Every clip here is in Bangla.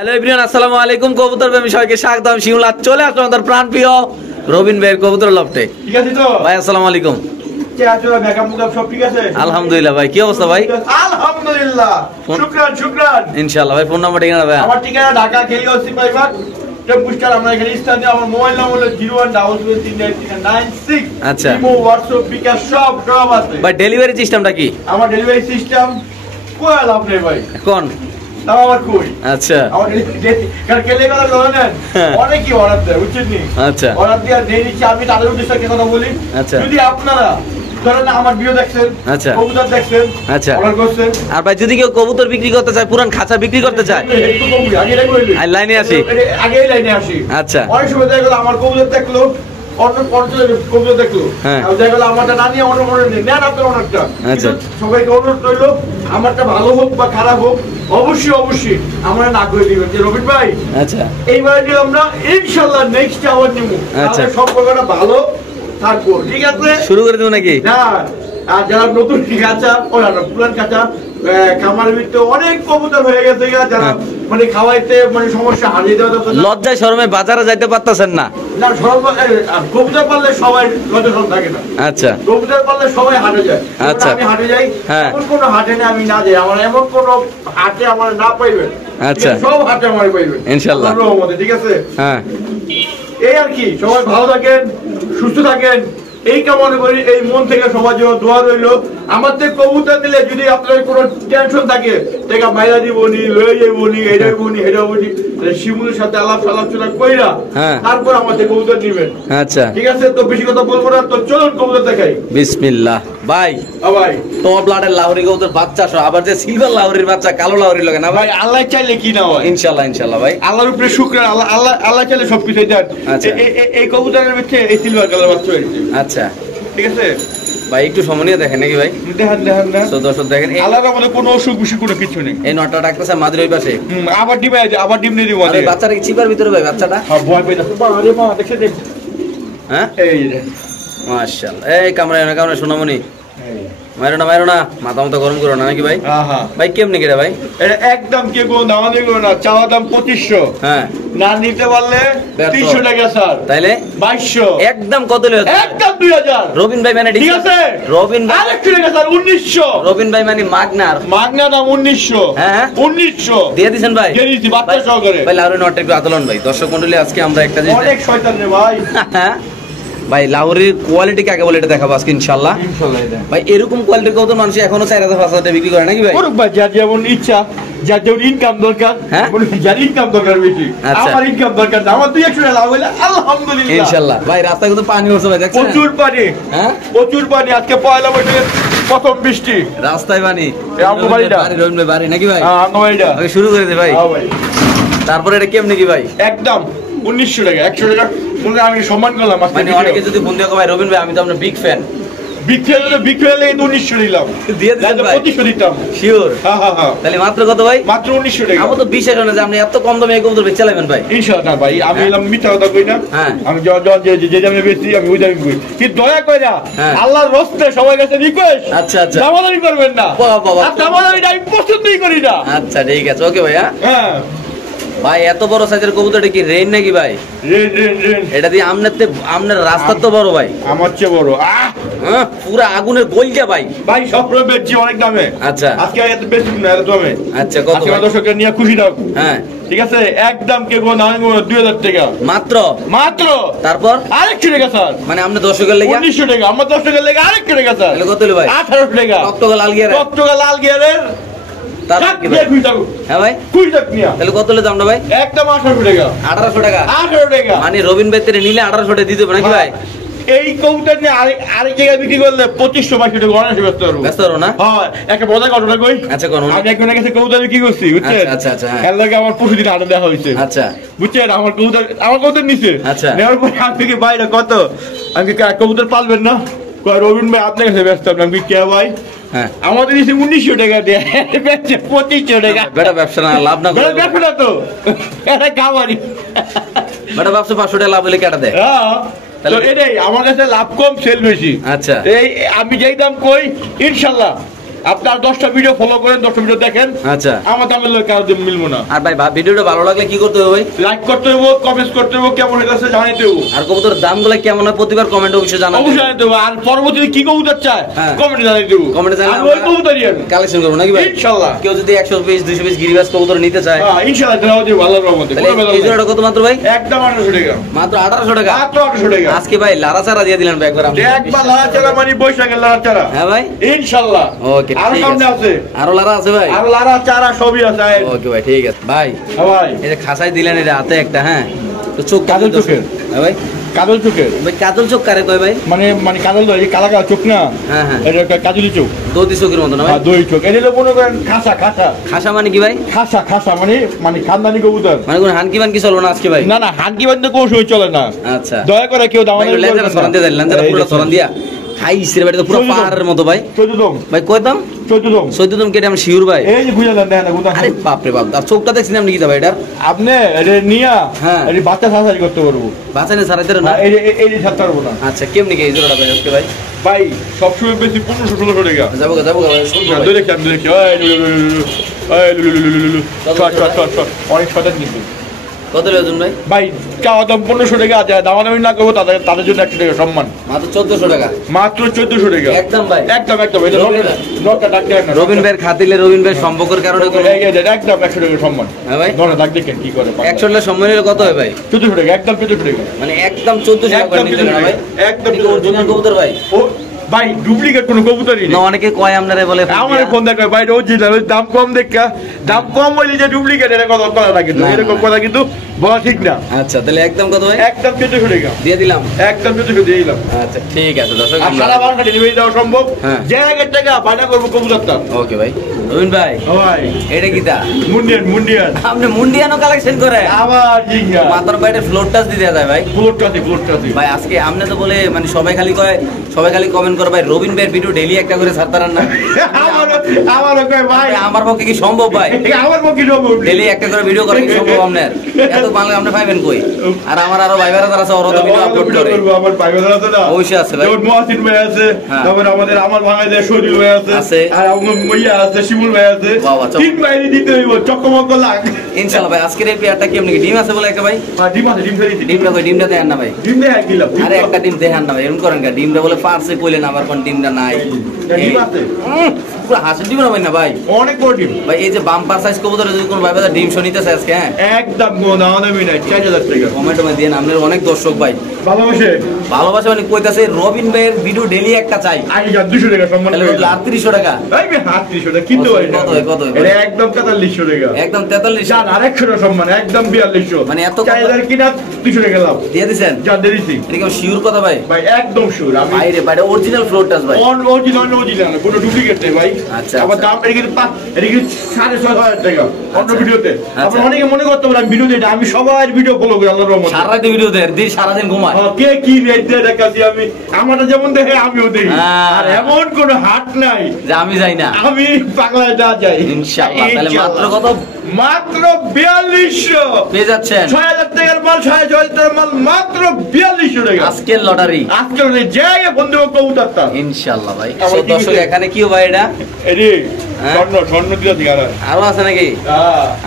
হ্যালো এভরিওয়ান, আসসালামু আলাইকুম। কবুতর প্রেমী সবাইকে স্বাগতম। শিমুলা চলে আসলাম আমাদের প্রাণপ্রিয় রবিন ভাইয়ের কবুতর লফটে। ঠিক আছে তো ভাই, আসসালামু আলাইকুম। সব ঠিক আছে? আলহামদুলিল্লাহ ভাই, কি অবস্থা ভাই? আলহামদুলিল্লাহ, শুকরান শুকরান। ইনশাআল্লাহ ভাই। ফোন নাম্বার ঠিকানা ভাই? আমার ঠিকানা ঢাকা খেলিওসি পাইবাগ টেম্পুস্টার। আমরা এখানে স্থানীয়। আমার মোবাইল নাম্বার হলো 0100393996। আচ্ছা। ইমো, হোয়াটসঅ্যাপ, বিকাশ সব আছে ভাই ডেলিভারি সিস্টেমটা কি? আমার ডেলিভারি সিস্টেম কোয়া লাভ নেই ভাই। কোন তাও আমার কই। আচ্ছা আমার কারণ কেলে গেলে ধরেন অনেকই অর্ডার দেয়, বুঝছেন নি? আচ্ছা অর্ডার দিয়ে দেই নিচ্ছি। আমি তাদের উদ্দেশ্যে কথা বলি। আচ্ছা। যদি আপনারা ধরেন আমার ভিডিও দেখছেন, আচ্ছা। কবুতর দেখছেন, আচ্ছা। অর্ডার করছেন, আর ভাই যদি কেউ কবুতর বিক্রি করতে চায়, পুরান খাঁচা বিক্রি করতে চায়, একটু কমবি, আগে এটা কইলি। আর লাইনে আসি। আগেই লাইনে আসি। আচ্ছা। অনেক সময় দেখা গেল আমার কবুতর দেখলো, অন্য অঞ্চলের কবুতর দেখলো, হ্যাঁ। আর দেখা গেল আমারটা না নিয়ে অন্য কোনো নেন আপনার অনেকটা। আচ্ছা। সবাইকে অনুরোধ রইলো, আমারটা ভালো হোক বা খারাপ হোক, অবশ্যই অবশ্যই আমরা না করে দিবেন যে রবিন ভাই আচ্ছা এইবারে নিয়ে আমরা ইনশাআল্লাহ নেক্সট আবার নিব। আচ্ছা। তাহলে সম্পর্কটা ভালো থাকবো। ঠিক আছে, শুরু করে দেবো নাকি? না আর যারা নতুন কাঁচা পুরান কাঁচা খামারের ভিতরে অনেক কবুতর হয়ে গেছে যারা মানে খাওয়াইতে মানে সমস্যা হারিয়ে দেওয়া যাচ্ছে না। লজ্জায় শরমে বাজারে যাইতে পারতেছেন না। না কবুতর পারলে সবাই লজ্জা শরম থাকে না। আচ্ছা কবুতর পারলে সবাই হাটে যায়। আচ্ছা। আমি হাটে যাই, হ্যাঁ। এমন কোনো হাটে না আমি না যাই। আমার এমন কোনো হাটে আমার না পাইবেন। আচ্ছা। সব হাটে আমার পাইবেন ইনশাআল্লাহ। আল্লাহর রহমতে। ঠিক আছে, হ্যাঁ এই আর কি। সবাই ভালো থাকেন, সুস্থ থাকেন, এই কামনা করি। এই মন থেকে সবার জন্য দোয়া রইল। আমাদের কবুতর দিলে যদি আপনার কোনো টেনশন থাকে, টাকা মাইরা দিবনি, লয়ে যাইবনি, এটা হইবনি, এটা হইবনি, শিমুলের সাথে আলাপ-আলোচনা কইরা তারপর আমাদের কবুতর নিবেন। আচ্ছা ঠিক আছে, তো বেশি কথা বলবো না, তো চলুন কবুতর দেখাই। বিসমিল্লাহ। ভাই ভাই টপ ব্লাডের লাহোরি কবুতর বাচ্চা সহ, আবার যে সিলভার লাহোরির বাচ্চা কালো লাহোরি লাগে না ভাই? ভাই আল্লাহ চাইলে কি না হয়। ইনশাআল্লাহ ইনশাআল্লাহ ভাই। আল্লাহর উপরে শুকরান। আল্লাহ আল্লাহ আল্লাহ চাইলে সবকিছু দেন। আচ্ছা। এই কবুতরের ভিতরে এই সিলভার কালার বাচ্চা হয়েছে। আচ্ছা ঠিক আছে ভাই, একটু সমনীয় দেখেন নাকি ভাই? দেখেন দেখেন না, তো দর্শক দেখেন, আল্লাহর আমাদের কোনো অসুখ বিসুখ কোনো কিছু নেই। এই নটা ডাকতেছে মাদ্রি ওই পাশে। আবার ডিম আছে, আবার ডিম দিয়ে দিব। আর এই বাচ্চাটা কি চিপার ভিতরে ভাই বাচ্চাটা? ভয় পেয়ে যাচ্ছে। আরে মা দেখছে দেখ। হ্যাঁ এই রে, মাশাআল্লাহ। এই কামড়ায় না কামড়ায় সোনামণি, মাইরো না মাথা মতো গরম করো না নাকি ভাই? হ্যাঁ ভাই কেমনি কেটে ভাই? এটা একদম কে কোনো দাম নেই না। চাওয়া দাম 2500। হ্যাঁ না নিতে পারলে 300 টাকা স্যার। তাইলে 2200 একদম কত লয়? একদম 2000। রবিন ভাই মানে ঠিক আছে, রবিন ভাই আরেকটু টাকা স্যার 1900। রবিন ভাই মানে মাগনার মাগনা দাম 1900। হ্যাঁ 1900 দিয়ে দিছেন ভাই? দিয়ে দিছি বাচ্চা সহকারে। ভাই লাহোরি নটটা একটু আতলন ভাই। দর্শক মণ্ডলী আজকে আমরা একটা জিনিস অনেক শয়তান রে ভাই। ভাই লাহোরির কোয়ালিটি কাকে বলে এটা দেখাবো আজকে ইনশাআল্লাহ। ইনশাআল্লাহ ভাই এরকম কোয়ালিটির কত মানুষ এখনো 4000-5000 বিক্রি করে নাকি ভাই? করুক ভাই, যার যেমন ইচ্ছা, যার যেমন ইনকাম দরকার। হ্যাঁ? যার ইনকাম দরকার বেশি। আচ্ছা। আমার ইনকাম দরকার না, আমার 200 টাকা লাভ হইলে আলহামদুলিল্লাহ। ইনশাআল্লাহ। ভাই রাস্তায় কিন্তু পানি উঠছে ভাই, দেখছেন? প্রচুর পানি। হ্যাঁ প্রচুর পানি। আজকে পয়লা বৈশাখের প্রথম বৃষ্টি। রাস্তায় পানি। এই আমগো বাড়িটা। রবিন ভাই বাড়ি নাকি ভাই? হ্যাঁ আঙ্গবাড়িটা। ওকে শুরু করে দে ভাই। হ্যাঁ ভাই, তারপরে এটা কেমনি কি ভাই? একদম 1900 টাকা। 100 টাকা মনে আমি সম্মান করলাম। মানে অনেকে যদি ফোন দিয়ে ভাই রবিন ভাই আমি তো আপনার বিগ ফ্যান, বিক্রি 1900 দিলাম। দিয়ে দিলেন ভাই? 2500 দিতাম। শিওর? হ্যাঁ হ্যাঁ হ্যাঁ, তাহলে মাত্র কত ভাই? মাত্র 1900 টাকা। আমার তো বিশ্বাস হয় না যে আপনি এত কম দামে এই কবুতর বেচে চালাবেন ভাই। ইনশাআল্লাহ না ভাই, আমি এলাম মিথ্যা কথা কই না। হ্যাঁ। আমি যে দামে বেশি আমি ওই দামে কই। কিন্তু দয়া করে হ্যাঁ। আল্লাহর রাস্তে সবার কাছে রিকোয়েস্ট, আচ্ছা আচ্ছা দামাদামি করবেন না। বাহ, বাহ, বাহ। আর দামাদামি আমি পছন্দই করি না। আচ্ছা ঠিক আছে, ওকে ভাই। হ্যাঁ হ্যাঁ, ভাই এত বড় সাইজের কবুতরটা কি রেন নাকি ভাই? রেন এটা দিয়ে আপনার রাস্তা তো বড় ভাই। আমার চেয়ে বড়। হ্যাঁ পুরা আগুনের গলজা ভাই। ভাই সব বেচছি অনেক দামে। আচ্ছা আজকে এত বেশি না, এত দামে। আচ্ছা কত আজকে ভাই? দর্শককে নিয়ে খুশি থাকো। হ্যাঁ ঠিক আছে, একদম কে কোনো দাম 2000 টাকা মাত্র। মাত্র। তারপর আরেকটু টাকা স্যার, মানে আপনি দর্শকের লেগে 1900 টাকা। আমার 10 টাকা লেগে আরেকটু টাকা স্যার। তাহলে কত হলো ভাই? 1800 টাকা। টকটকা লাল গিয়ার। টকটকা লাল গিয়ারের। তারপর কি ভাই? হ্যাঁ ভাই খুশি থাক নিয়া। তাহলে কত হলো দামটা ভাই? একদম 1800 টাকা। 1800 টাকা। 1800 টাকা। মানে রবিন ভাই তেরে নিলে 1800 টাকা দিয়ে দেবে নাকি ভাই? এই কবুতর নিয়ে আরেক জায়গায় বিক্রি করলে 2500-2200 টাকা অনায়াসে ব্যস্ত পারবো। ব্যস্ত হলো না? হ্যাঁ, একটা মজার ঘটনা কই। আচ্ছা কোন? আমি একজনের কাছে কবুতর বিক্রি করছি, বুঝছেন? আচ্ছা আচ্ছা হ্যাঁ। এর লাগে আমার প্রতিদিন আড্ডা দেওয়া হয়েছে। আচ্ছা বুঝছেন, আমার কবুতর নিছে। আচ্ছা। নেওয়ার পরে আমি কি ভাই কত, আমি কি কবুতর পালবেন না? কয় রবিন ভাই আপনার কাছে ব্যস্ত। আমি কি কে ভাই? হ্যাঁ আমাদের এসে 1900 টাকা দেয়, 2500 টাকা। বেটা ব্যবসা না লাভ না করে দেখো না তো, এটা খাবারই। বেটা ব্যবসা 500 টাকা লাভ হলে কেটে দেয়। হ্যাঁ, তো এটাই আমার কাছে লাভ কম, সেল বেশি। আচ্ছা এই আমি যেই দাম কই ইনশাল্লাহ আপনার 10টা ভিডিও ফলো করেন, 10টা ভিডিও দেখেন, আচ্ছা আমার দামের লোক কারো মিলবো না। আর ভাই ভিডিওটা ভালো লাগলে কি করতে হবে ভাই? লাইক করতে হবে, কমেন্ট করতে হবে, কেমন হয়েছে জানাইতে হবে। আর কবুতর দামগুলো কেমন হয় প্রতিবার কমেন্ট অবশ্যই জানাবেন। অবশ্যই জানাইতে হবে। আর পরবর্তীতে কি কবুতর চায় হ্যাঁ। কমেন্টে জানাইতে হবে। কমেন্টে জানালে আর ওই কবুতরই আমি কালেকশন করব নাকি ভাই? ইনশাআল্লাহ। কেউ যদি 100 পিস 200 পিস গিরিবাজ কবুতর নিতে চায়, হ্যাঁ ইনশাআল্লাহ দেওয়া যাবে আল্লাহর রহমতে। তাহলে এই জোড়াটা কত মাত্র ভাই? একদম 1800 টাকা। মাত্র 1800 টাকা। মাত্র 1800 টাকা। আজকে ভাই লারা চারা দিয়ে দিলেন ভাই একবার আপনি। একবার লাড়াচাড়া মানে বৈশাখের লাড়াচাড়া। হ্যাঁ ভাই ইনশাআল্লাহ। ওকে আরো ঠিক সামনে আছে। আছে। আরো লারা আছে ভাই? আর লাড়াচাড়া সবই আছে। ওকে ভাই ঠিক আছে ভাই। হ্যাঁ ভাই। এই যে খাসাই দিলেন এটা হাতে একটা, হ্যাঁ তো চোখ কাজল চোখের। হ্যাঁ ভাই কাজল চোখের ভাই কাজল চোখ কারে কয় ভাই? মানে কাজল এই কালা কালা চোখ না। হ্যাঁ হ্যাঁ এটা একটা কাজলি চোখ। দোদি চোখের মতো না ভাই? আর দই চোখ। এটা হলো মনে করেন খাসা। খাসা মানে কি ভাই? খাসা মানে খানদানি কবুতর। মানে কোন হানকি মানকি চলবে না আজকে ভাই? না হানকি বান্ধে কোনো সময় চলে না। আচ্ছা দয়া করে কেউ ভাই লেন্সারা সরান দিয়ে দেন, লেন্সারা পুরো সরান দিয়া খাইছে রে ভাই, এটা তো পুরো পাহাড়ের মতো ভাই। 14 দম। ভাই কয় দাম? 14 দম। 14 দাম কেটে আমি শিওর ভাই। এই যে বুঝলেন দেখেন না গুতা। আরে বাপ রে বাপ, আর চোখটা দেখছেন আপনি কি দা ভাই এটা? আপনি এটা নিয়া হ্যাঁ। এই বাচ্চা সাসারি করতে পারবো। বাঁচানে সারাইতে না? এই যে ছাড়তে পারবো না। আচ্ছা কেমনি কি এই জোড়াটা ভাই আজকে ভাই? ভাই সবসময় বেশি 1500-1600 টাকা। যাবো ভাই শুনবো ভাই। দেখি আমি দেখি অনেক শতাংশ কিন্তু কত লজন ভাই? ভাই চাওয়া দাম 1500 টাকা আছে, দামাদামি না করবো তাদের জন্য 100 টাকা সম্মান। মাত্র 1400 টাকা। মাত্র 1400 টাকা একদম ভাই একদম এটা নটা ডাক দেন না। রবিন ভাইয়ের খাতিলে রবিন ভাইয়ের সম্পর্কের কারণে কোনো একদম 100 টাকা সম্মান। হ্যাঁ ভাই নটা ডাক দেখেন কি করে 100 সম্মান হলে কত হয় ভাই? 1400 টাকা একদম 1400 টাকা মানে একদম 1400 টাকা করে নিতে না ভাই? একদম অরিজিনাল কবুতর ভাই? ও ভাই ডুপ্লিকেট কোনো কবুতরই না নেই। অনেকে কয় আপনারে বলে আমার ফোন দেখে ভাই অরিজিনাল দাম কম দেখা, দাম কম হইলে যে ডুপ্লিকেট এটা কথা না কিন্তু না, এরকম না। কথা কিন্তু বলা ঠিক না। আচ্ছা তাহলে একদম কত ভাই? একদম 1400 টাকা দিয়ে দিলাম। একদম 1400 দিয়ে দিলাম। আচ্ছা ঠিক আছে দর্শক আর আমরা সারা বাংলা ডেলিভারি দেওয়া সম্ভব। হ্যাঁ। যে আগের টাকা বায়না করবো কবুতরটা। ওকে ভাই। রবিন ভাই ভাই এটা কি তা? মুন্ডিয়ান আপনি মুন্ডিয়ানো কালেকশন করে আবার জিঙ্গা মাথার বাইরে ফ্লোর টাচ দিতে যায় ভাই। ফ্লোরটা ভাই আজকে আপনি তো বলে মানে সবাই খালি কমেন্ট করে ভাই রবিন ভাইয়ের ভিডিও ডেইলি একটা করে ছাড়তারান না। আমারও কয় ভাই আমার পক্ষে কি সম্ভব ভাই? আমার পক্ষে সম্ভব নেই। ডেইলি একটা করে ভিডিও করা কি সম্ভব আপনার? এত বাংলা আপনি পাইবেন কই? আর আমার আরো ভাই ভাইরা যারা আছে ওরা তো ভিডিও আপলোড করে। আমার পাইবেন আছে না? অবশ্যই আছে ভাই। যেমন মহাসিন ভাই আছে, হ্যাঁ। তারপরে আমার বাংলাদেশ শরীর ভাই আছে, আছে। আর আমার মইয়া আছে, শিমুল ভাই আছে। বাবা, চক- তিন ভাই দিতে হইব চকমক লাগ। ইনশাআল্লাহ ভাই আজকের এই পেয়ারটা কি আপনি কি ডিম আছে বলে একটা ভাই? আর ডিম আছে, ডিম ফেরি দিতে। ডিমটা কই? ডিমটা দেন না ভাই। ডিম দেয় কিলাম। আরে একটা ডিম দেখান না ভাই, এরকম করেন কা? ডিমটা বলে পারছে কইলেন আবার কোন ডিমটা নাই। ডিম আছে। পুরো হাসির ডিম না ভাই না ভাই? অনেক বড় ডিম। ভাই এই যে বাম্পার সাইজ কবুতরে যদি কোনো ভাই ভাই ডিম শনিতেছে আজকে, হ্যাঁ একদম কোনো দামি নাই, 4000 টাকা। কমেন্ট দিয়ে আপনার অনেক দর্শক ভাই ভালোবাসে। ভালোবাসা মানে কইতাছে রবিন ভাইয়ের ভিডিও ডেইলি একটা চাই। আই যা 200 টাকা সম্মান তাহলে করে কত? 3800 টাকা। এই বে 3800 টাকা কিনতে পারি না। কত হয়, কত হয়? এটা একদম 4300 টাকা। একদম 43 জান আরেকশো টাকা সম্মান একদম 4200। মানে এত কম? 4000 কিনা 200 টাকা লাভ। দিয়ে দিছেন? যা দিছি এটা কি শিওর কথা ভাই? ভাই একদম শিওর। আমি ভাই রে ভাই অরিজিনাল ফ্লোর টাচ ভাই। অরিজিনাল কোনো ডুপ্লিকেট নেই ভাই। আচ্ছা, আবার আচ্ছা। দাম এটা কিন্তু 6,500 টাকা অন্য আচ্ছা। ভিডিওতে। আচ্ছা। আপনারা অনেকে মনে করতে পারেন ভিডিও দেই আমি সবার ভিডিও ফলো করি আল্লাহর রহমতে। সারা রাত ভিডিও দেয়, দিন সারা দিন ঘুমায়। কে কি রেট দিয়ে দেখাচ্ছি আমি, আমারটা যেমন দেখে আমিও দেই। হ্যাঁ। আর এমন কোনো হাট নাই যে আমি যাই না। আমি বাংলায় না যাই। ইনশাআল্লাহ তাহলে মাত্র কত মাত্র 4200 পেয়ে যাচ্ছেন? 6000 টাকার মাল 6,000 টাকার মাল মাত্র 4200 টাকা। আজকের লটারি আজকে যাই বন্ধু কবুতরটা ইনশাআল্লাহ ভাই। আমার সো কি দর্শক কি- এখানে কি ভাই এটা এডি হ্যাঁ? স্বর্ণ দিয়া দিগারা। আরো আছে নাকি?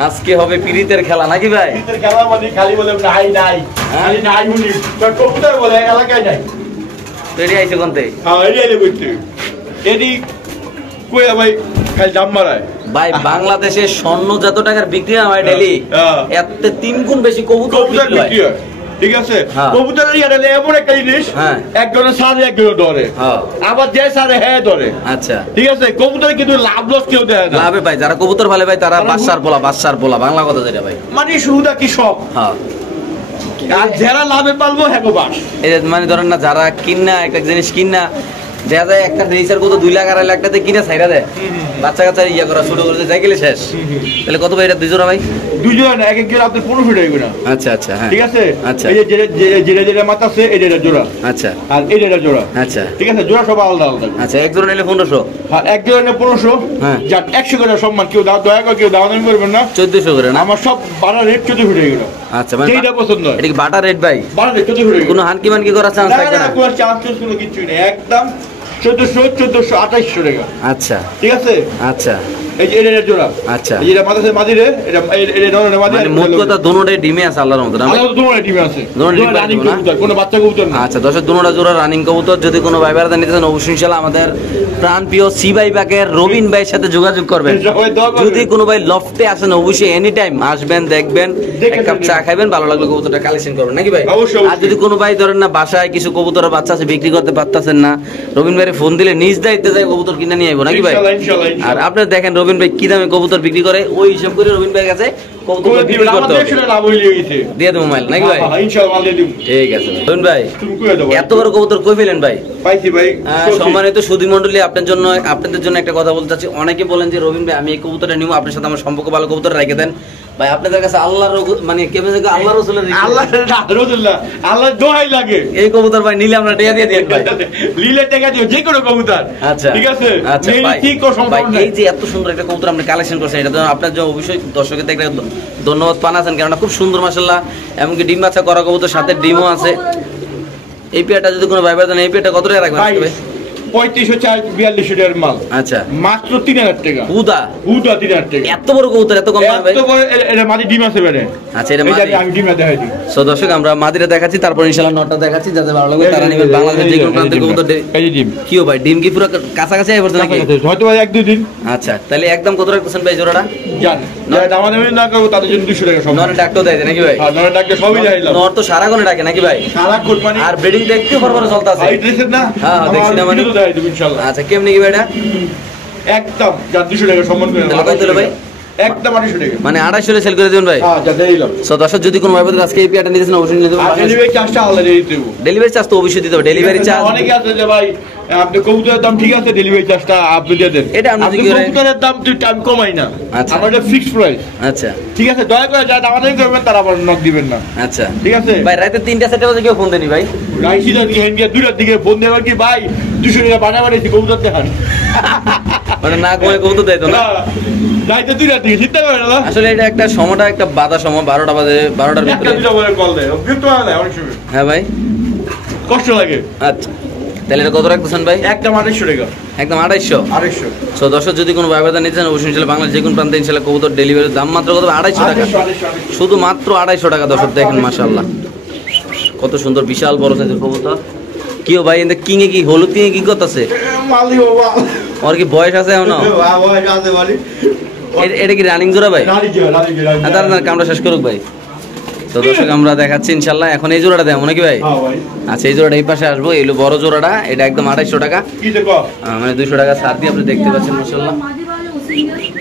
আজকে হবে পিরিতের খেলা নাকি ভাই? ভিতরে খেলা মানে খালি বলে নাই হ্যাঁ? খালি নাই উনি তোর কবুতর বলে এলাকায় নাই। তৈরি আইছে কোনতে? হ্যাঁ এডি এলে বইতে এডি কই ভাই খালি দাম মারায় ভাই বাংলাদেশে স্বর্ণ যত টাকার বিক্রি হয় ডেইলি হ্যাঁ। এতে 3 গুণ বেশি কবুতর কবুতর বিক্রি হয়। বিক্রি হয়। ঠিক আছে হ্যাঁ। কবুতরের ইয়াটা এমন একটা জিনিস হ্যাঁ। একজনের সারে একজনের ধরে হ্যাঁ। আবার যে সারে হ্যাঁ ধরে। আচ্ছা ঠিক আছে কবুতরে কিন্তু লাভ লস কেউ দেয় না। লাভে ভাই যারা কবুতর ভালো ভাই তারা তারা বাদশার পোলা বাংলা কথা যেটা ভাই। মানে সুবিধা কি সব হ্যাঁ আর যারা লাভে পারবো হ্যাঁ বাস। এই যে মানে ধরেন না যারা কিনা একটা জিনিস কিনা দেখা যায় একটা রেসার কত 2 লাখ 2.5 লাখ টাকাতে কিনে ছাইরা দেয় বাচ্চা কাচ্চা ইয়া করা শুরু করে যাই গেলে শেষ। তাহলে কত ভাই এটা দুজোড়া ভাই? দুজন এক এক জোড়া আপনার 1500 টাকা করে। আচ্ছা আচ্ছা হ্যাঁ ঠিক আছে আচ্ছা এই যে যেটা মাথা আছে এটা জোড়া আচ্ছা আর এটা জোড়া। আচ্ছা ঠিক আছে জোড়া সব আলাদা আলাদা। আচ্ছা এক জোড়া নিলে 1500। আর এক জোড়া নিয়ে 1500 হ্যাঁ। যাক 100 করে সম্মান কেউ দয়া করে কেউ দাম করবেন না। 1400 করে না? আমার সব বাড়া রেট 1400 টাকা করে। আচ্ছা মানে যেটা পছন্দ হয় এটা কি বাটার রেট ভাই? বাড়া রেট 1400 টাকা। কোনো হানকি মানকি করার চান্স না থাকবে না না? কোনো চান্স কোনো কিছু নেই একদম 1400, 2800 টাকা। আচ্ছা ঠিক আছে, আচ্ছা এই যে এটা জোড়া, আচ্ছা এই যেটা মাথাতে মাদি রে, এটা এটা নরনে মাদি। মানে মোট কথা দুটোটাই ডিমে আছে আল্লাহর মতো না ভাই? আলাদা তোমার টিমে আছে, দুটোটা ডিম রানিং পারবো না? কবুতর, কোনো বাচ্চা কবুতর না। আচ্ছা দর্শক দুটোটা জোড়া রানিং কবুতর। যদি কোনো ভাই বেড়াতে নিতে চান অবশ্যই ইনশাআল্লাহ আমাদের প্রাণ প্রিয় সিবাই বাকের রবিন ভাইয়ের সাথে যোগাযোগ করবেন। সবাই দোয়া করবেন। যদি কোনো ভাই লফটে আসেন অবশ্যই এনি টাইম আসবেন, দেখবেন, দেখে এক কাপ চা নেবেন। খাইবেন, ভালো লাগলে কবুতরটা কালেকশন করবেন নাকি ভাই? অবশ্যই, অবশ্যই। আর যদি কোনো ভাই ধরেন না বাসায় কিছু কবুতরের বাচ্চা আছে বিক্রি করতে পারতেছেন না, রবিন ভাইয়ের ফোন দিলে নিজ দায়িত্বে যায় কবুতর কিনে নিয়ে আইবো নাকি ভাই? ইনশাআল্লাহ, ইনশাআল্লাহ, আর ইনশাআল্লাহ। আপনারা দেখেন রবিন ভাই কি দামে কবুতর বিক্রি করে, ওই হিসাব করে রবিন ভাইয়ের কাছে কবুতর কবুতর বিক্রি দিবেন, করতে আমাদের হবে। সেটা লাভ হইলে গেছে। দিয়ে দেবো মাইল নাকি ভাই? হ্যাঁ, ইনশাআল্লাহ মাল দিয়ে দিব। ঠিক আছে রবিন ভাই, তুমি কইয়া দাও ভাই। এত বড় কবুতর কই পেলেন ভাই? পাইছি ভাই। সম্মানিত সুধী মন্ডলী, আপনাদের জন্য একটা কথা বলতে চাচ্ছি। অনেকে বলেন যে রবিন ভাই আমি এই কবুতরটা নিব, আপনার সাথে আমার সম্পর্ক ভালো, কবুতর রেখে দেন। ভাই আপনাদের কাছে আল্লাহর মানে কেমন আল্লাহ রসুলের আল্লাহ রাসূলুল্লাহ, আল্লাহ দোহাই লাগে। এই কবুতর ভাই নিলে আমরা টিয়া দিয়ে দিন ভাই। লীলা টাকা দিও যে কোনো কবুতর। আচ্ছা ঠিক আছে, আচ্ছা মেয়ে ভাই, ঠিক ও ভাই সম্ভব না। এই যে এত সুন্দর একটা কবুতর আপনি কালেকশন করছেন, এটা তো আপনার জন্য অবশ্যই দর্শকের থেকে একটা ধন্যবাদ পানাছেন, কেননা খুব সুন্দর মাশাআল্লাহ। এমনকি ডিম বাচ্চা করা কবুতর, সাথে ডিমও আছে। এই পেয়ারটা যদি কোনো ভাই দেন, এই পেয়ারটা কত টাকা রাখবেন ভাই আজকে ভাই? 3542 টাকার মাল, আচ্ছা মাত্র 3000 টাকা। হুদা 3000 টাকা। এত বড় কবুতর এত কম দামে ভাই? এত বড় এটা মাদি ডিম আছে বেরে। আচ্ছা এটা এটা মাদি। আমি ডিমে দেখাই দিই। সো দর্শক আমরা মাদিরা দেখাচ্ছি, তারপর ইনশাআল্লাহ নটটা দেখাচ্ছি, যাদের ভালো লাগবে তারা নেবেন। বাংলাদেশের যে কোনো প্রান্তে কবুতর এই যে ডিম। কিও ভাই ডিম কি পুরো কাছাকাছি আই পড়ছে নাকি? হয়তো ভাই 1-2 দিন আচ্ছা তাহলে একদম কত রাখতেছেন ভাই জোড়াটা? জান। যারা দামাদামি না করবো তাদের জন্য 200 টাকা সব। নরে ডাকটো দেয় নাকি ভাই? আর নরে ডাকতে সবই দেখাইলাম। নর তো সারাক্ষণে ডাকে নাকি ভাই? সারাক্ষণ মানে আর ব্রিডিং দেখতেও বড় চলতে আছে। ভাই ড্রেসের না? হ্যাঁ, দেখছি না মানে। ভিডিও দেখাই দেব ইনশাআল্লাহ। আচ্ছা কেমনি কি ভাই এটা? একদম যা 200 টাকা সম্মান করে। তাহলে কত হলো ভাই? একদম 200 টাকা। মানে 250 সেল করে দিবেন ভাই? হ্যাঁ যা দেইলাম। সো দর্শক যদি কোনো ভাই আজকে এই পেয়ারটা নিতেছেন অবশ্যই নিতে আর পারবেন। ডেলিভারি চার্জটা আলাদা দিয়ে দেব। ডেলিভারি চার্জ তো অবশ্যই দিতে হবে, ডেলিভারি চার্জ। অনেকে আছে যে ভাই আপনি কবুতরের দাম ঠিক আছে, ডেলিভারি চার্জটা আপনি দিয়ে দেন। এটা আপনি আপনি কি করে- কবুতরের দাম তুই টাইম কমাই না। আচ্ছা। আমাদের ফিক্সড প্রাইস। আচ্ছা ঠিক আছে, দয়া করে যা দামাদামি করবেন তারা আবার নক দিবেন না। আচ্ছা ঠিক আছে ভাই রাতে 3টা-4টা বাজে কেউ ফোন দেনি ভাই? রাইসিদার দিকে হেন গিয়ে 2টার দিকে ফোন দেওয়ার কি ভাই 200 টাকা বানাবাড়ি কবুতর দেখান। মানে না কমে কবুতর দেয় তো না? রাইতে 2টার দিকে চিন্তা করেন না। আসলে এটা একটা সময়টা একটা বাধা সময়, 12টা বাজে, 12টার একটা ভিতরে। দুটা বলে কল দেয় বিরক্ত হয় না অনেক সময়, হ্যাঁ ভাই কষ্ট লাগে। আচ্ছা তাহলে এটা কত রাখতেছেন ভাই? একদম 250 টাকা। একদম 250। 250 সো দর্শক যদি কোনো ব্যবধান নিতে চান অবশ্যই ইনশাআল্লাহ বাংলাদেশ যে কোনো প্রান্তে ইনশাআল্লাহ কবুতর ডেলিভারির দাম মাত্র কত? 250 টাকা। 250 শুধু মাত্র 250 টাকা। দর্শক দেখেন মাশাআল্লাহ কত সুন্দর বিশাল বড় সাইজের কবুতর। কিও ভাই এতে কিং এ কি হলুদ কিং এ কি করতেছে? মালি বাবা ওর কি বয়স আছে এখনো? বাবা যাতে বলি এটা কি রানিং জোড়া ভাই? রানি যা দাঁড়ান দাঁড়ান কামটা শেষ করুক ভাই। তো দর্শক আমরা দেখাচ্ছি ইনশাআল্লাহ। এখন এই জোড়াটা দেবো নাকি ভাই? হ্যাঁ ভাই আচ্ছা এই জোড়াটা এই পাশে আসবো, এই হলো বড় জোড়াটা, এটা একদম 250 টাকা। কি দেখো মানে 200 টাকা ছাড় দিয়ে আপনি দেখতে পাচ্ছেন মাশাআল্লাহ।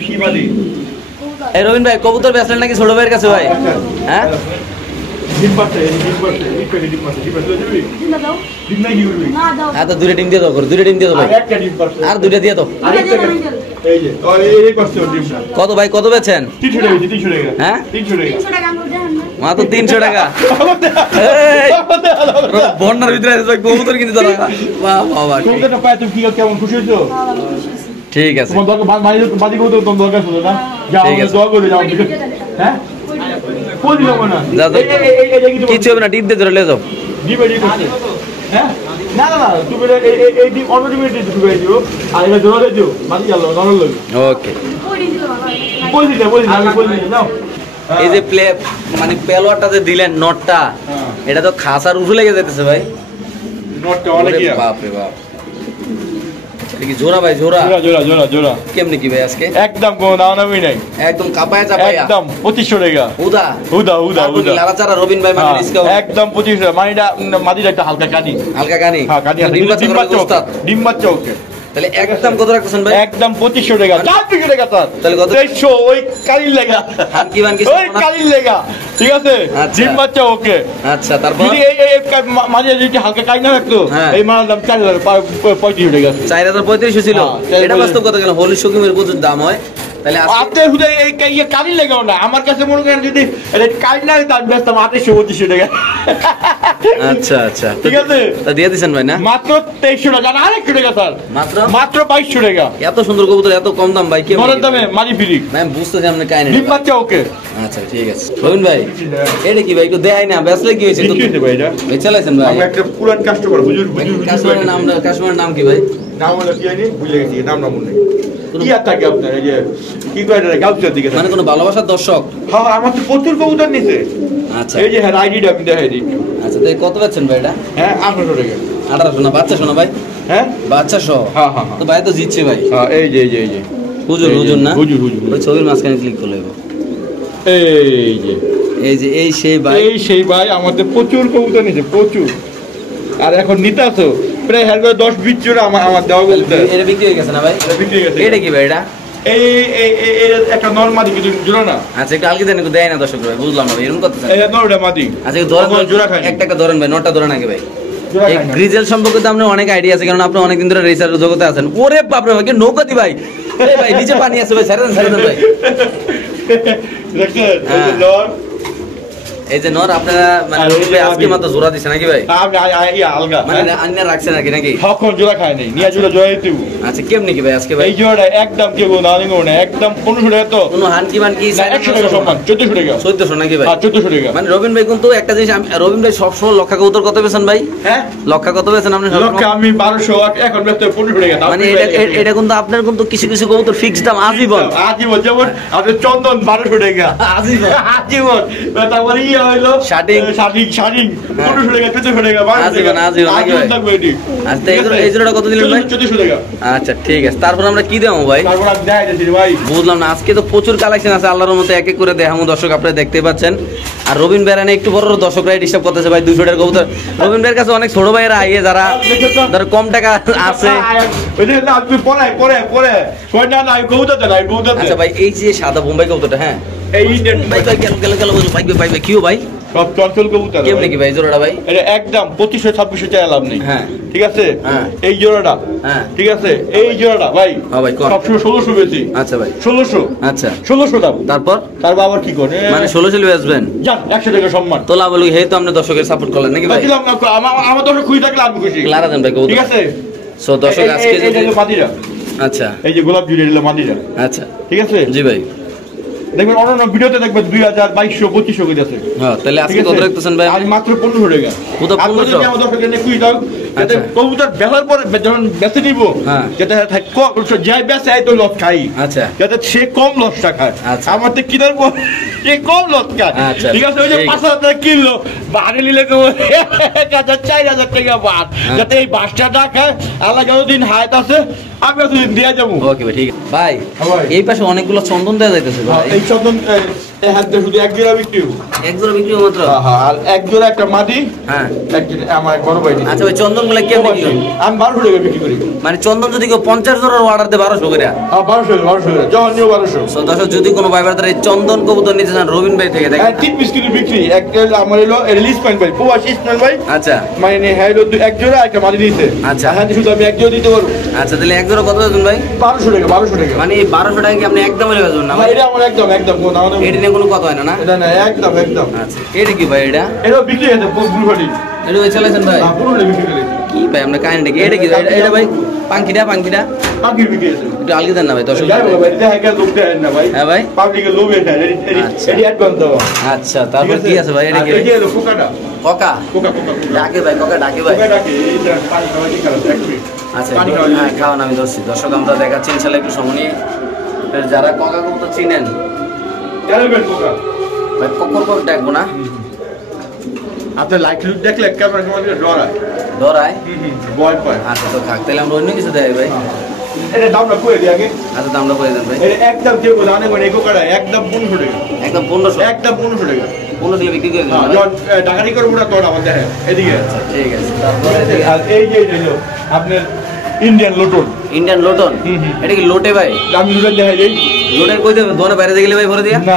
কি মালি এই রবিন ভাই কবুতর বেচলেন নাকি ছোট ভাইয়ের কাছে ভাই? হ্যাঁ ডিম পাচ্ছে ডিম পাচ্ছে ডিম পাচ্ছে দিবি ডিম নাই কি করবি হ্যাঁ তো দুটো ডিম দিয়ে দাও, করে দুটো ডিম দিয়ে দাও ভাই, আর একটা ডিম পাচ্ছে আর দুটো দিয়ে দাও। আরেকটা এই যে এই পাচ্ছে ডিমটা কত ভাই কত বেচেন? 300 টাকা 300 টাকা হ্যাঁ 300 টাকা মাত্র 300 টাকা। এই, বন্যার ভিতরে আছে কবুতর কিনতে দাও। বাহ বাহ বাহ, ঠিক- কবুতরটা পায় তুমি কি কেমন খুশি হয়েছো? ঠিক আছে তোমার দরকার বাদি কবুতর তোমার দরকার ছিল না? যাও ঠিক আমাদের আছে। দোয়া করে যাও। হ্যাঁ কোন দিলাম না যাও, যাও। এই কিচ্ছু হবে না, ডিম দিয়ে ধরে লে যাও। ডিম রেডি করতে হ্যাঁ না না না তুমি এই ডিম অন্য ডিম রেডি ঢুকাই দিও আর এটা জোড়া দিও বাদি গেল নরল লাগে ওকে বল দিতে আমি বল দিতে নাও এই যে প্লে মানে পেলোয়ারটা যে দিলেন নটটা, এটা তো খাসার উঠে লেগে যেতেছে ভাই। নটটা অনেক ওরে বাপ রে বাপ, এটা কি জোড়া ভাই? জোড়া জোড়া জোড়া জোড়া জোড়া কেমনি কি ভাই আজকে? একদম কোনো দাম নামই নাই, একদম কাপায়া চাপায়া একদম 2500 টাকা। উদা হুদা হুদা হুদা লারাচারা রবিন ভাই মানে ডিসকাউন্ট একদম 2500 মানিটা মাদির একটা হালকা কানি হালকা গানি। হ্যাঁ কানি আছে ডিম বাচ্চা করার উস্তাদ। ডিম বাচ্চা ওকে তাহলে একদম কত রাখতেছেন ভাই? একদম 2500 টাকা 400 টাকা স্যার। তাহলে কত? 300 ওই কালির লেগা হানকি বানকি ওই কালির লেগা ঠিক আছে। আচ্ছা। ডিম বাচ্চা ওকে। আচ্ছা তারপর যদি এই মাঝে যদি হালকা কাই না থাকতো হ্যাঁ। এই মালের দাম 4035 টাকা। 4035 ছিল। হ্যাঁ, এটা বাস্তব কথা, কেন হোলি শকিমের প্রচুর দাম হয়, তাহলে আজকে- আপনার শুধু এই কালি লেগেও না, আমার কাছে মনে করেন যদি এটা কালি না তার ব্যস্ত 2800-2500 টাকা। আচ্ছা আচ্ছা, ঠিক আছে, তা দিয়ে দিচ্ছেন ভাই না? মাত্র 2300 টাকা না, আরেকশো টাকা স্যার, মাত্র মাত্র 2200 টাকা। এত সুন্দর কবুতর এত কম দাম ভাই, কি ঘরের দামে মানি ফিরি, ম্যাম বুঝতেছি আপনি কাহিনী ডিম বাচ্চা ওকে। আচ্ছা ঠিক আছে রবিন ভাই, এটা কি ভাই একটু দেখাই না, বেসলে কি হয়েছে? কি হয়েছে ভাই এটা? বেচালাইছেন ভাই? আমি একটা পুরান কাস্টমার, হুজুর হুজুর কাস্টমারের নাম, কাস্টমারের নাম কি ভাই? নাম হলো কি জানি, ভুলে গেছি নাম না মনে নেই। কি আর থাকে আপনার এই যে কি করে এটা গাউসের দিকে মানে কোনো ভালোবাসার দর্শক? হ্যাঁ আমার তো প্রচুর কবুতর নিছে। আচ্ছা এই যে হ্যাঁ আইডিটা আমি দেখাই দিই একটু। আচ্ছা, তাই কত পাচ্ছেন ভাই এটা? হ্যাঁ 800 টাকা। 1800 না বাচ্চা শোনা ভাই? হ্যাঁ বাচ্চা সহ? হ্যাঁ হ্যাঁ তো ভাই তো জিতছে ভাই। হ্যাঁ এই যে এই যে এই যে হুজুর হুজুর না? হুজুর হুজুর ওই ছবির মাঝখানে ক্লিক করলে এই যে এই যে এই সেই ভাই। এই সেই ভাই আমাদের প্রচুর কবুতর নিছে প্রচুর, আর এখন নিতে আসো প্রায় হ্যাঁ 10-20 জোড়া আমার দেওয়া বলতে এটা বিক্রি হয়ে গেছে না ভাই? এটা বিক্রি হয়ে গেছে। এটা কি ভাই এটা? এই একটা নরমাদি কিছু জোড়া না, আচ্ছা একটু আলগি দেন, একটু দেয় না দর্শক ভাই, বুঝলাম না ভাই এরকম করতেছেন। এই নরটা মাদি। আচ্ছা একটু ধরেন, আমার জোড়া খায়নি। একটা ধরেন ভাই, নটা ধরেন আগে ভাই। জোড়া এই খায় না। গ্রিজেল সম্পর্কে তো আপনার অনেক আইডিয়া আছে, কারণ আপনি অনেকদিন ধরে রেসার জগতে আছেন। ওরে বাপ রে ভাই, কি নৌকা দি ভাই! এই ভাই নিচে পানি আছে ভাই, ছেড়ে দেন ভাই। দেখছেন? এই হ্যাঁ। যে নর, এই যে নর আপনারা মানে আর রবি ভাই এই যে আজকে আমি। মাত্র জোড়া দিছে নাকি ভাই? আমি আলগা মানে আন্না রাখছেন নাকি নাকি? তখন জোড়া খায় নাই, নিয়ে জোড়া জোড়াই দিব। আচ্ছা কেমনি কি ভাই আজকে ভাই? এই জোড়াটা একদম কেউ না নিব না, একদম 1500 টাকা তো কোনো হানকি মানকি না, 100 টাকা সম্মান, 1400 টাকা। 1400 নাকি ভাই? হ্যাঁ 1400 টাকা। মানে রবিন ভাই কিন্তু একটা জিনিস, রবিন ভাই সবসময় লক্ষা কবুতর কত পেয়েছেন ভাই? হ্যাঁ লক্ষা কত পেয়েছেন আপনি সবসময়? লক্ষ্য আমি 1200, এখন ব্যস্ত 1500 টাকা দাম। মানে এটা কিন্তু আপনার কিন্তু কিছু কিছু কবুতর ফিক্সড দাম আজীবন। আজীবন, যেমন আপনার চন্দন 1200 টাকা আজীবন আজীবন। তারপরে ইয়ে হইলো শার্টিং। শাড়ি 1500 টাকা, 1400 টাকা, 1200 আজীবন, টাকা। আজীবন নাকি ভাই? থাকবে এটি। আচ্ছা এই জোড়াটা কত দিলেন ভাই? 1400 টাকা। আচ্ছা ঠিক আছে, তারপর আমরা কি দেবো ভাই? তারপর আমি দেখাই দিচ্ছি ভাই। বুঝলাম না, আজকে তো প্রচুর কালেকশন আছে, আল্লাহর মতো এক এক করে দেখাবো দর্শক, আপনারা দেখতে পাচ্ছেন। আর রবিন বেরানে একটু বড় দর্শকরাই ডিস্টার্ব করতেছে ভাই, 200 টাকার কবুতর। রবিন ভাইয়ের কাছে অনেক ছোট ভাইয়েরা আইয়ে যারা ধর কম টাকা আছে। ওই যে না, আপনি পরে কই না না, আমি কবুতর দেন, আমি কবুতর দেন। আচ্ছা ভাই এই যে সাদা বোম্বাই কবুতরটা, হ্যাঁ এই ইন্ডিয়ান ভাই ভাই গেল ভাই ভাই কিউ ভাই সব চঞ্চল কবুতর। কেমনে কি ভাই জোড়াটা ভাই? এটা একদম 2500-2600 টাকা লাভ নেই। হ্যাঁ। ঠিক আছে, হ্যাঁ। এই জোড়াটা, হ্যাঁ। ঠিক আছে, এই জোড়াটা ভাই হ্যাঁ ভাই, কোন? সবসময় 1600 বেশি। আচ্ছা ভাই 1600 আচ্ছা 1600 দাম। তারপর তারপর আবার কি করে মানে 1600 বেচবেন? যান 100 টাকা সম্মান তোলা বলি হে তো আপনি দর্শকের সাপোর্ট করলেন নাকি ভাই? দিলাম না, আমার দর্শক খুশি থাকলে আমি খুশি। ক্লারা দেন ভাই কবুতর। ঠিক আছে, সো দর্শক আজকে এই যদি হলো মাদিরা, আচ্ছা এই যে গোলাপ জুড়ে দিল মাদিরা। আচ্ছা ঠিক আছে, জি ভাই। দেখবেন অন্যান্য ভিডিওতে দেখবেন 2000, 2200, 2500 করে আছে। হ্যাঁ তাহলে আজকে কত রাখতেছেন ভাই? আজ মাত্র 1500 টাকা। কত 1500? আপনি যদি আমার দর্শকের নিয়ে খুশি থাক, যাতে আচ্ছা। কবুতর বেলার পরে যখন বেচে নিব, হ্যাঁ। যাতে যাই বেচে আয় তো লস খাই, আচ্ছা যাতে সে কম লসটা খায়। আচ্ছা। আমার তো কিনার পর সে কম লস খায়। আচ্ছা। ঠিক আছে, ওই যে ঠিক। 5000 টাকা কিনলো বাড়ি নিলে তো 4000 টাকা বাদ, যাতে এই বাসটা না খায়। আল্লাহ যতদিন হায়াত আছে আমি এতদিন দিয়ে যাবো। ওকে ভাই ঠিক আছে ভাই। হ্যাঁ ভাই। এই পাশে অনেকগুলো চন্দন দেওয়া যাইতেছে ভাই, এই চন্দন এই হাতে শুধু এক জোড়া বিক্রি হবো। এক জোড়া বিক্রি মাত্র? আর এক জোড়া একটা মাটি, হ্যাঁ আমার বড় ভাই নিছে। আচ্ছা ভাই চন্দন গুলা কেমন কি? আমি 1200 টাকা বিক্রি করি। মানে চন্দন যদি কেউ 50 জোড়ার অর্ডার দেয় 1200 করে? 1200 টাকা যখন নিও 1200। So, দর্শক যদি কোনো ভাই ব্রাদার এই চন্দন কবুতর নিতে চান রবিন ভাই থেকে দেখেন। 3 পিস কিলো বিক্রি। একটা আমার হলো রিলিজ পয়েন্ট ভাই, প্রবাসী ইসমাইল ভাই। আচ্ছা মানে হ্যাঁ হলো এক জোড়া একটা মাটি নিতে। আচ্ছা। হ্যাঁ শুধু আমি এক জোড়া দিতে পারবো। আচ্ছা তাহলে এক জোড়া কত দেবেন ভাই? 1200 টাকা 1200 টাকা। মানে এই 1200 টাকা কি আপনি একদম হয়ে যাবেন না ভাই? এটা আমার একদম কোনো দাম নেই। এটা নিয়ে কোনো কথা হয় না না? এটা না একদম। আচ্ছা এটা কি ভাই? এটা এটা বিক্রি হয়েছে পুরো ফাটি। এটা ভাই চালাইছেন ভাই? পুরো বিক্রি করে। কি ভাই আপনার কাহিনীটা কি? এটা কি এটা ভাই? পাঙ্কিটা বাকি বিক্রি হয়েছে। একটু আলগি দেন না ভাই দর্শক। যাই বলো ভাই, এটা একটা লোক দেয় না ভাই। হ্যাঁ ভাই। পাবলিকের লোভে দেয়। আচ্ছা। এটি অ্যাডভান্স দাও। আচ্ছা তারপর কি আছে ভাই? এটা কি? এই যে হলো কোকাটা। Coca Coca. ডাকে ভাই, কোকা ডাকে ভাই। কোকা ডাকে এইটা পানি খাওয়া কি খারাপ এক মিনিট। আচ্ছা পানি খাওয়া হ্যাঁ খাওয়ান আমি ধরছি। দর্শক আমরা দেখাচ্ছি ইনশাল্লাহ একটু সময় নিয়ে। যারা কোকা কবুতর চিনেন ক্যারামেল কোকা। ভাই কোকর ডাকবো না? আপনার লাইট লুক দেখলে ক্যামেরা কেমন ডরায়। ধরায়? ভয় পায়। আচ্ছা তো থাক, তাহলে আমরা অন্য কিছু দেয় ভাই। এটা দামটা কই দিই আগে। আচ্ছা দামটা করে দেন ভাই। এটা একদম দিয়ে বলে আনে মানে কোকাটা একদম 1500 টাকা। একদম 1500? একদম 1500 টাকা। 1500 দিলে বিক্রি করে দেন হ্যাঁ, ভাই? যখন টাকারি করবো না তখন আমার দেখেন এদিকে। আচ্ছা ঠিক আছে। তারপরে আর এই যে এটা হলো আপনার ইন্ডিয়ান লোটন। Indian lotion? এটা কি লোটে ভাই? আমি লোটন দেখাই দিই। লোটের কই দেবেন? দোকানে বাইরে গেলে ভাই ভরে দিয়া? না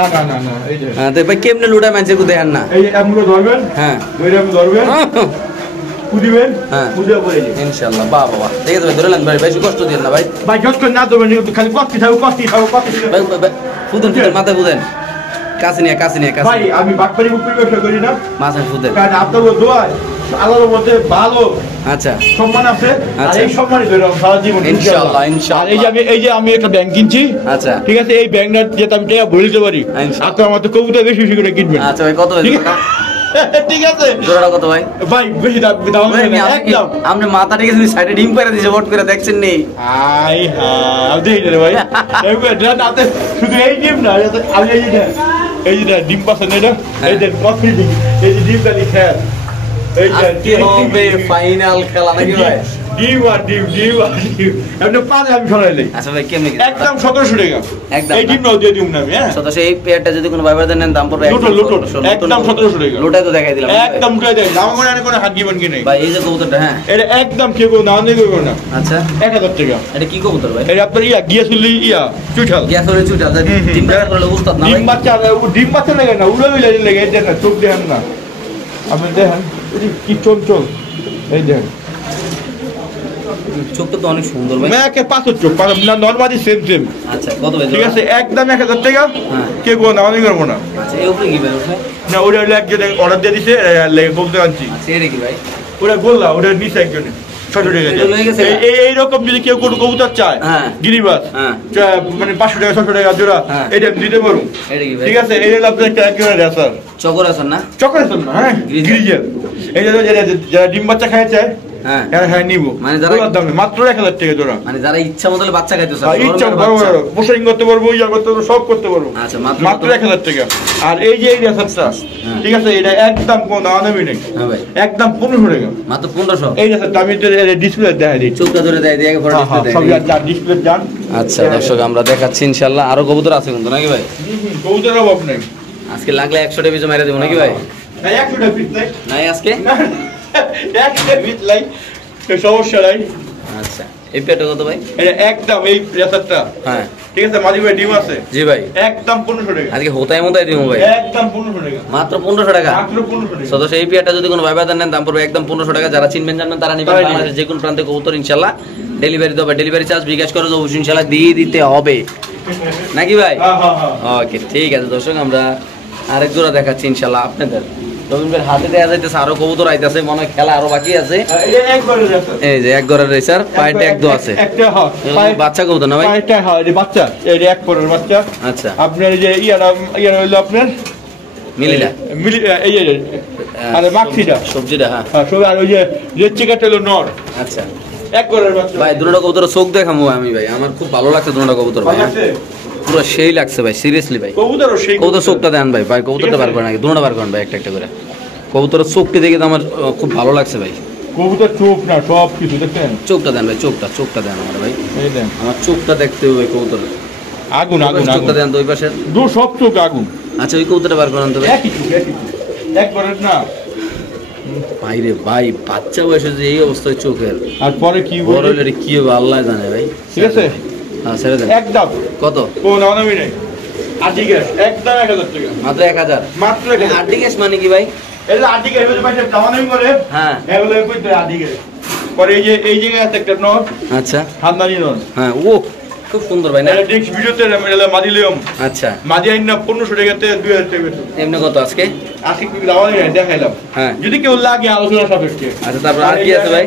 এই যে হ্যাঁ তো ভাই কেমনে লোটা মানছে কো দেখেন না? এই আপনি ধরবেন। হ্যাঁ ধরে আপনি ধরবেন। দিবেন হ্যাঁ। বুঝে পড়ে যাবে ইনশাআল্লাহ বাহ বাহ ঠিক আছে ভাই ধরে নেন ভাই বেশি কষ্ট দিন না ভাই ভাই যত না দেবেন খালি কষ্টি থাকো কষ্টি ভাই ফুদেন মাথায় ফুদেন কাছে নিয়ে ভাই আমি বাটপারি উপরে ব্যবসা করি না মাথায় ফুদেন কারণ আপনার দোয়ায় আল্লাহর মধ্যে ভালো আচ্ছা সম্মান আছে আর আচ্ছা। এই সম্মানই ধরে আমি সারা জীবন ইনশাআল্লাহ, আর ইনশাআল্লাহ। এই যে আমি একটা ব্যাংক কিনছি আচ্ছা ঠিক আছে এই ব্যাংকটা যেটা আমি টাকা ভরে দিতে পারি ইনশাআল্লাহ। আপনার আমার তো কবুতর বেশি বেশি করে কিনবেন আচ্ছা ভাই কত ঠিক হয়েছে আছে? ঠিক আছে জোড়াটা কত ভাই ভাই বেশি দাম হবে না একদম আপনি মাথা ঠিক আছে সাইডে ডিম করে দিয়েছে ভোট করে দেখছেন নি আই হ্যাঁ দেখি রে ভাই রাতে শুধু এই ডিম না আমি এই যে ডিম পাচ্ছেন এটা এই যে কফি ডিম এই যে ডিমটা লিখে এই যে আজকে হবে ফাইনাল খেলা নাকি ভাই ডিম আপনি পারে আমি সরাইলে আচ্ছা ভাই কেমনে কি একদম 1700 টাকা একদম এই ডিমটাও দিয়ে দিউম না আমি হ্যাঁ সদস্য এই পেয়ারটা যদি কোনো ভাই নেন দাম পড়বে লোটো একদম 1700 টাকা লোটা তো দেখাই দিলাম একদম উঠাই দেন দাম করে আর কোনো হাত দিবেন কি নাই ভাই এই যে কবুতরটা হ্যাঁ এটা একদম কেউ না নেই করবে না আচ্ছা 1000 টাকা এটা কি কবুতর ভাই এটা আপনার গিয়াসুলি চুঠাল গ্যাস করে চুটা ডিম কাটা করলে উস্তাদ না ভাই ডিম বাচ্চা লাগে না উড়ে লাগে এই দেখেন চোখ দেখেন না আপনি দেখেন কি চঞ্চল এই দেখেন চোখটা তো অনেক সুন্দর ভাই মেয়েকে পাথর চোখ না নর্মালি সেম আচ্ছা কত ভাই ঠিক আছে একদম 1000 টাকা হ্যাঁ। কে গো না আমি করবো না আচ্ছা এই উপরে কি ভাই ওঠে না ওটা হলো একজন অর্ডার দিয়ে দিছে লেগে বলতে আনছি আচ্ছা এটা কি ভাই ওটা বললা ওটা নিচে একজনে 600 টাকা এটা লয়ে গেছে? এইরকম যদি কেউ কোনো কবুতর চায় হ্যাঁ। গিরিবাস হ্যাঁ। মানে 500 টাকা 600 টাকা জোড়া হ্যাঁ। এটা আমি দিতে পারবো এটা কি ভাই ঠিক আছে এই হলো আপনার একটা একেবারে রেসার চকর আছেন না চকলেট না হ্যাঁ গ্রিজেল। গ্রিজেল এই যে যারা ডিম বাচ্চা খায় চায় হ্যাঁ হ্যাঁ হ্যাঁ নিবো মানে যারা- ওগুলোর দামে মাত্র 1000 টাকা জোড়া মানে যারা ইচ্ছা মতো বাচ্চা খাইতে চায় আর ইচ্ছা বড় বড় পোশাকিং করতে পারবো ইয়া করতে পারবো সব করতে পারবো আচ্ছা, মাত্র মাত্র কত? 1000 টাকা আর এই যে এই রেসারটা হ্যাঁ। ঠিক আছে এটা একদম কোনো দামি নেই হ্যাঁ ভাই একদম 1500 টাকা মাত্র 1500 এই রেসারটা আমি ডিসপ্লে দেখা দিই চোখটা ধরে দেয় দিয়ে ফটো ডিসপ্লে সব দেয় যান ডিসপ্লে যান আচ্ছা দর্শক আমরা দেখাচ্ছি ইনশাআল্লাহ আরো কবুতর আছে কিন্তু নাকি ভাই কবুতর অভাব নেই আজকে লাগলে 100টা পিছু মেরে দেব নাকি ভাই না 100 টাকা পিস নাই নাই আজকে 100 টাকা পিস নাই সমস্যা নাই আচ্ছা এই পেটা কত ভাই এটা একদম এই রেসারটা হ্যাঁ ঠিক আছে মাঝি ভাই ডিম আছে জি ভাই একদম 1500 টাকা আজকে হোতায় মোতায় দিব ভাই একদম 1500 টাকা মাত্র 1500 টাকা মাত্র 1500 টাকা সদস্য এই পেয়ারটা যদি কোনো ভাই বাজার নেন দাম পড়বে একদম 1500 টাকা যারা চিনবেন জানবেন তারা নেবেন তারাই নেবেন। বাংলাদেশের যে কোনো প্রান্তে কবুতর ইনশাআল্লাহ ডেলিভারি দেবে ডেলিভারি চার্জ বিকাশ করে অবশ্যই ইনশাআল্লাহ দিয়ে দিতে হবে নাকি ভাই হ্যাঁ হ্যাঁ ওকে ঠিক আছে দর্শক আমরা আরেক জোড়া দেখাচ্ছি ইনশাআল্লাহ আপনাদের রবীন্দ্র ভাইয়ের হাতে দেওয়া যাইতেছে আরো কবুতর আইতেছে মনে হয় খেলা আরো বাকি আছে এটা একবারে রেসার এই যে এক ঘরের রেসার পায়েতে এক দো আছে একটা হ্যাঁ বাচ্চা কবুতর না ভাই পায়েটা হ্যাঁ এই বাচ্চা এই এক পরের বাচ্চা আচ্ছা আপনার এই যে ইয়ারা হইলো আপনার মিলিলা এই যে আরে মাক্সিটা সবজিটা হ্যাঁ হ্যাঁ সব আর ওই যে রেড চিকাটা হলো নর আচ্ছা এক পরের বাচ্চা ভাই দুটো কবুতর চোখ দেখামো আমি ভাই আমার খুব ভালো লাগছে দুটো কবুতর ভাই ভাই আছে পুরো সেই লাগছে ভাই সিরিয়াসলি ভাই কবুতরও সেই কবুতর চোখটা দেন ভাই ভাই কবুতরটা বার করেন আগে দুটো বার করেন ভাই একটা একটা করে কবুতরের চোখটি দেখে তো আমার খুব ভালো লাগছে ভাই কবুতর চোখ না সব কিছু দেখেন চোখটা দেন ভাই চোখটা দেন আমার ভাই এই দেন আমার চোখটা দেখতে হবে কবুতর আগুন আগুন চোখটা আগুন দেন তো ওই পাশের দু সব চোখ আগুন আচ্ছা ওই কবুতরটা বার করেন তো ভাই একই চোখ একবারের না ভাই রে ভাই বাচ্চা বয়সে যে এই অবস্থায় চোখের আর পরে কি বড় বলে হলে এটা কি হবে আল্লাহ জানে ভাই ঠিক আছে হ্যাঁ ছেড়ে দেন একদম কত কোন নামি নেই আটি গ্যাস একদম 1000 টাকা মাত্র 1000 মাত্র 1000 আটি গ্যাস মানে কি ভাই এটা আটি গ্যাস হচ্ছে পাশে দামানামি করে হ্যাঁ এগুলো কইতে আটি গ্যাস পরে এই জায়গায় আছে একটা নর আচ্ছা খানদানি নর হ্যাঁ ও খুব সুন্দর ভাই না এটা নেক্সট ভিডিওতে এটা মাদিলিয়ম আচ্ছা মাদি আইন না 1500 টাকাতে 2000 টাকা এমনি কত আজকে আজকে কি দামানামি দেখাইলাম হ্যাঁ যদি কেউ লাগে আলোচনা সাপেক্ষে আচ্ছা তারপর আর কি আছে ভাই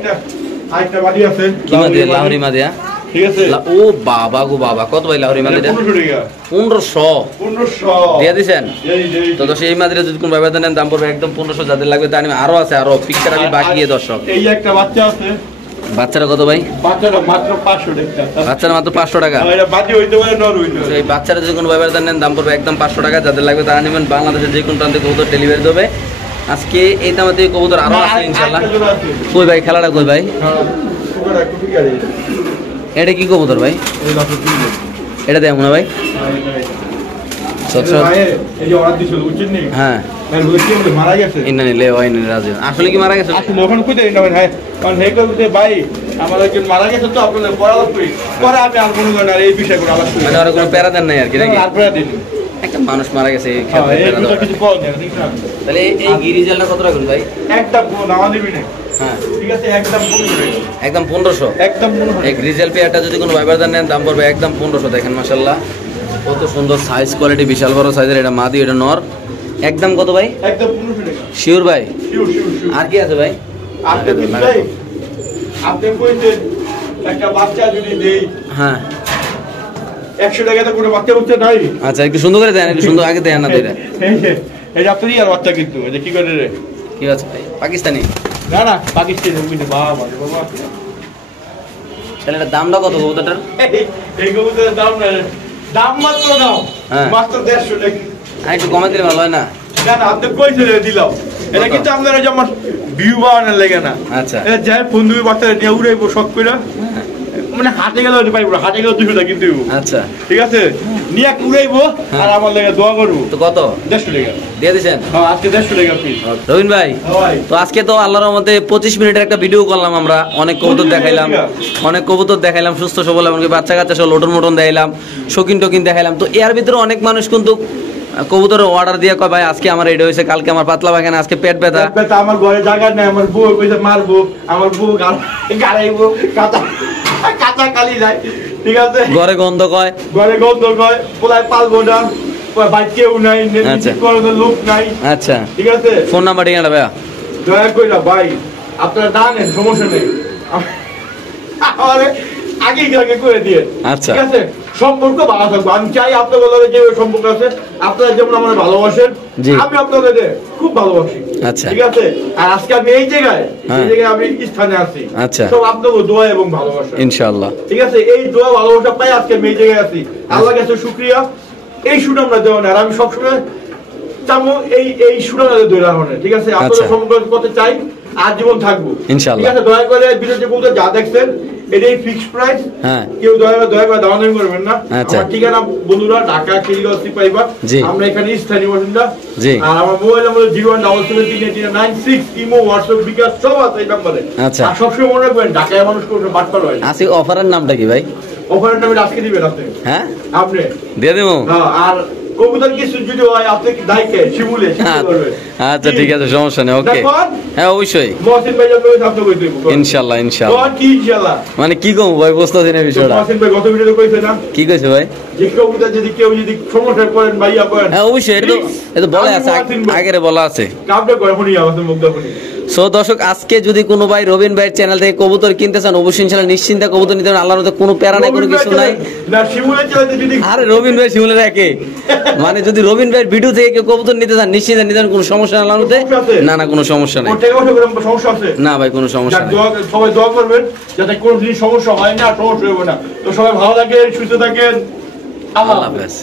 আরেকটা মাদি আছে কি মাদিয়া লাহরি মাদিয়া ঠিক আছে ও বাবা গো বাবা কত ভাই লাহরি মাদিটা 1500 টাকা 1500 1500 দিয়ে দিছেন এই তো দর্শক এই মাদিরা যদি কোন ভাইবা দেন দাম পড়বে একদম 1500 যাদের লাগবে তা আরো আছে আরো পিকচার আমি বাকি দর্শক এই একটা বাচ্চা আছে বাচ্চারা কত ভাই বাচ্চাটা মাত্র 500 টাকা বাচ্চারা মাত্র 500 টাকা এটা বাদি হইতে পারে নর হইতে পারে এই বাচ্চারা যদি কোনো ভাইবা দেন দাম পড়বে একদম 500 টাকা যাদের লাগবে তারা নেবেন বাংলাদেশের যে কোনো প্রান্তে কবুতর ডেলিভারি দেবে আজকে এই দামে থেকে কবুতর আরো আছে ইনশাআল্লাহ কই ভাই খেলাটা কই ভাই এটা কি কবুতর ভাই এটা দেয় মনে ভাই এই যে অর্ডার দিছিল বুঝছেন নি হ্যাঁ এর বলে কি বলে মারা গেছে ইন্নানি লে ওয়াইনি রাজি আসলে কি মারা গেছে আসলে ওখানে কইতে না ভাই কারণ হে কইতে ভাই আমাদের একজন মারা গেছে তো আপনাদের পড়ালাপ করি পরে আমি আর কোনো গান আর এই বিষয়ে কোনো আলাপ করি মানে আর কোনো প্যারা দেন নাই আর কি নাকি তারপরে দিন একটা মানুষ মারা গেছে এই হ্যাঁ খেলায় এই প্যারা কিছু দেওয়া। পাওয়া যায় ঠিক না তাহলে এই গিরিজালটা কত রাখুন ভাই একটা নামা দিবি না হ্যাঁ ঠিক ঠিক আছে একদম 1500 টাকা একদম 1500। একদম 1500 এই গ্রিজেল পেয়ারটা যদি কোনো ভাইবারদার নেন দাম পড়বে একদম 1500। দেখেন মাশাআল্লাহ কত সুন্দর সাইজ কোয়ালিটি, বিশাল বড় সাইজের। এটা মাদি, এটা নর। একদম কত ভাই? একদম 1500 টাকা শিওর ভাই? শিওর শিওর শিওর আর কি আছে ভাই? আপনি কি চাই আপনি কইছেন একটা বাচ্চা যদি দেই হ্যাঁ 100 টাকাতে কোনো বাচ্চা উঠতে নাই আচ্ছা, একটু সুন্দর করে দেন, একটু সুন্দর আগে দেন না এটা। এই যে আপনি আর বাচ্চা কিন্তু এই যে কি করে রে কি আছে ভাই? পাকিস্তানি? না না পাকিস্তানি বুঝি বাবা রে বাবা তাহলে এটার দামটা কত কবুতরটার? এই কবুতরের দাম না দাম মাত্র নাও হ্যাঁ। মাত্র 150 টাকা আর একটু কমে দিলে ভালো হয় না? না না আপনি কইছেন দিলাম এটা কত? কিন্তু আপনারা যে আমার ভিউ বানানোর লাগে না আচ্ছা। এটা যাই বন্ধু বাচ্চা নিয়ে উড়াইবো শখ করে মানে হাটে গেলে ওটা পাইবো হাটে গেলে 200 টাকা কিন্তু আচ্ছা ঠিক আছে নিয়ে উড়াইবো আর আমার লাগে দোয়া করবো তো কত 150 টাকা দিয়ে দিছেন? হ্যাঁ আজকে 150 টাকা পিস রবিন ভাই ভাই তো আজকে তো আল্লাহর রহমতে 25 মিনিটের একটা ভিডিও করলাম আমরা, অনেক কবুতর 25 দেখাইলাম, মিনিট অনেক কবুতর দেখাইলাম সুস্থ সবল, এমনকি বাচ্চা কাচ্চা সব লোটন মোটন দেখাইলাম, শৌখিন টোকিন দেখাইলাম। তো এর ভিতরে অনেক মানুষ কিন্তু কবুতর অর্ডার দিয়ে কয় ভাই আজকে আমার রেডি হয়েছে, কালকে আমার পাতলা বাগানে, আজকে পেট ব্যথা। তা আমার ঘরে জায়গা নাই আমার বউ কইছে মারবো আমার বউ গাড়াইবো কাঁচা কাঁচা কালি যায় ঠিক আছে ঘরে গন্ধ কয়। ঘরে গন্ধ কয় পোলায় পালবো না বাইক কেউ নাই আচ্ছা। করার লোক নাই আচ্ছা ঠিক আছে ফোন নাম্বার ঠিকানা ভাইয়া? দয়া কইরা ভাই আপনারা জানেন সমস্যা নেই আমারে আগে আগে করে দিয়ে আচ্ছা। ঠিক আছে সম্পর্ক ভালো থাকবো আমি চাই আপনাদের লগে যে সম্পর্ক আছে আপনারা যেমন আমার ভালোবাসেন জি। আমি আপনাদের খুব ভালোবাসি আচ্ছা। ঠিক আছে আর আজকে আমি এই জায়গায় হ্যাঁ। এই জায়গায় আমি স্থানে আছি আচ্ছা। সব আপনাদের দোয়া এবং ভালোবাসা ইনশাআল্লাহ। ঠিক আছে এই দোয়া ভালোবাসা পাই আজকে আমি এই জায়গায় আছি আল্লাহর কাছে শুকরিয়া এই শুট আমরা দেওয়া না আর আমি সবসময় চামো এই শুট আমরা ধরে রাখবো না ঠিক আছে আচ্ছা। আপনাদের সম্পর্ক করতে চাই আর জীবন থাকবো ইনশাআল্লাহ। ঠিক আছে দয়া করে ভিডিওতে বলতে যা দেখছেন এটাই ফিক্সড প্রাইস হ্যাঁ। কেউ দয়া করে দামাদামি করবেন না আচ্ছা। আমার ঠিকানা বন্ধুরা ঢাকা খিলগাঁও সিপাহীবাগ জি। আমরা এখানে স্থানীয় বাসিন্দা জি। আর আমার মোবাইল নম্বর 017738996 ইমো হোয়াটসঅ্যাপ বিকাশ সব আছে এই নম্বরে আচ্ছা। আর সবসময় মনে রাখবেন ঢাকায় মানুষ কোনো বাটপার হয় না। আসি অফারের নামটা কি ভাই? অফারের নামে আজকে দিবেন আপনি হ্যাঁ আপনি দিয়ে দেবো? হ্যাঁ, আর কবুতর কিছু যদি হয় আপনি কি দায়কে শিমুলে শিখতে পারবেন আচ্ছা ঠিক আছে, সমস্যা নেই। ওকে দেখুন, হ্যাঁ অবশ্যই মহসিন ভাই যাবে আপনি কই দেব ইনশাআল্লাহ ইনশাআল্লাহ। কি ইনশাআল্লাহ মানে কি কম ভাই বুঝতেছি না বিষয়টা। মহসিন ভাই গত ভিডিওতে কইছে না কি কইছে ভাই? যে কবুতর যদি কেউ যদি সমস্যায় পড়েন ভাইয়া পড়েন হ্যাঁ অবশ্যই, এটা বলা আছে, আগের বলা আছে। কাপড় করে শুনি আমাদের মুখ দেখুনি সো দর্শক আজকে যদি কোনো ভাই রবিন ভাইয়ের চ্যানেল থেকে কবুতর কিনতে চান অবশ্যই ইনশাআল্লাহ নিশ্চিন্তে কবুতর নিতে পারেন। আল্লাহর মধ্যে কোনো প্যারা নাই, কোনো কিছু নাই। না শিমুলে চলে যদি আরে রবিন ভাই শিমুলের একে মানে যদি রবিন ভাইয়ের ভিডিও থেকে কেউ কবুতর নিতে চান নিশ্চিন্তে নিতে পারেন, কোনো সমস্যা নাই আল্লাহর মধ্যে। না না কোনো সমস্যা নাই। ওর টাকা পয়সা করে সমস্যা আছে না ভাই কোনো সমস্যা নাই। সবাই দোয়া করবেন যাতে কোনো জিনিস সমস্যা হয় না সমস্যা হবে না। তো সবাই ভালো থাকেন সুস্থ থাকেন আল্লাহ হাফেজ।